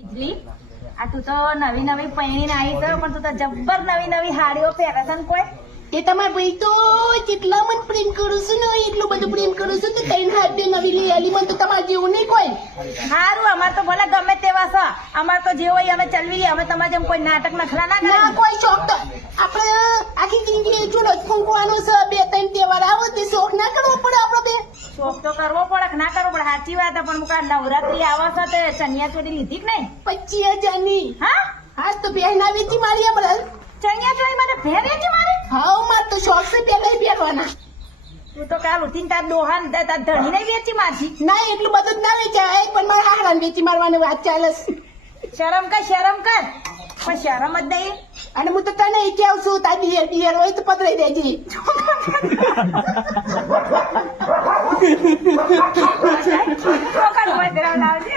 બીજલી આ તું તો નવી નવી પૈણીને આવી છે પણ તું તો જબ્બર નવી નવી હાડીઓ પહેરે છે ને કોઈ એ તમારા ભાઈ તો જેટલા મને પ્રેમ કરું છું ને એટલું બધું પ્રેમ કરું છું તો ત્રણ હાથ નવી લઈ આલી મને તો તમારે જેવું નહીં કોઈ સારું અમાર તો ભલે ગમે તેવા છે અમાર તો જે હોય અમે ચલવી લઈએ અમે તમારે જેમ કોઈ નાટક નખરા ના ના કરે કોઈ શોખ તો આપણે આખી જિંદગી ચૂલો જ ફૂંકવાનો છે બે ત્રણ તહેવાર આવો તે શોખ ના કરવો પડે આપણો બે શોખ તો કરવો પડે કે ના કરવો પડે સાચી વાત છે પણ મુકા નવરાત્રી આવે છે તે ચણિયા ચોળી લીધી કે નહીં 25,000 ની હા હાસ તો બહેના વેચી મારી આપણે ચણિયા ચોળી મને ભેરે છે મારી હા માર તો શોખ છે પેલા પહેરવાના તું તો કાલ ઉઠીને તાર ડોહાન તાર ધણી નહીં વેચી મારજી ના એટલું બધું જ ના વેચાય પણ મારા હાહરાને વેચી મારવાની વાત ચાલે છે શરમ કર પણ શરમ જ નહીં અને હું તો તને એ કેવું છું તારી ડિયર હોય તો પધરાઈ દેજે ચોખા હોય ધરાવ લાવજે